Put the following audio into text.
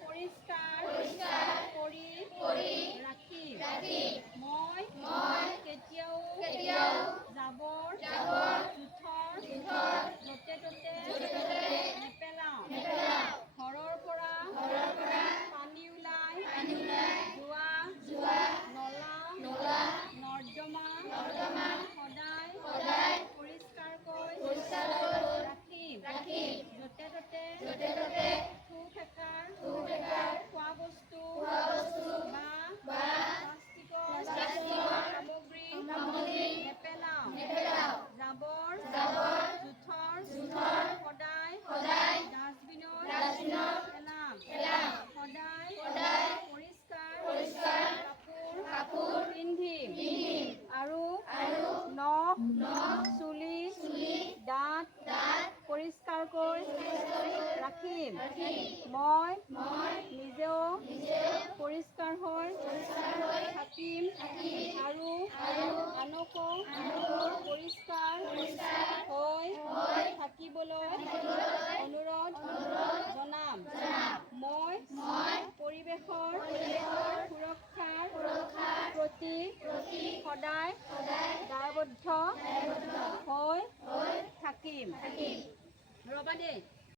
পৰিষ্কাৰ কৰি ৰাখিম। মই কেতিয়াও জাবৰ জোথৰ য'তে ত'তে নেপেলাওঁ। ঘৰৰ পৰা পানী ওলাই যোৱা নলা নৰ্দমা সদায় পৰিষ্কাৰকৈ ৰাখিম। য'তে ত'তে থু খেকাৰ খোৱা বস্তু বা প্লাষ্টিকৰ সামগ্ৰী নেপেলাওঁ। জাবৰ জোথৰ সদায় ডাষ্টবিনত পেলাম। সদায় পৰিষ্কাৰ কাপোৰ পিন্ধিম আৰু নখ চুলি দাঁত পৰিষ্কাৰকৈ ৰাখিম। মই নিজেও পৰিষ্কাৰ হৈ থাকিম আৰু আনকো পৰিষ্কাৰ হৈ থাকিবলৈ অনুৰোধ জনাম। মই পৰিৱেশৰ সুৰক্ষাৰ প্ৰতি সদায় দায়বদ্ধ হৈ থাকিম। ৰ'বা দেই।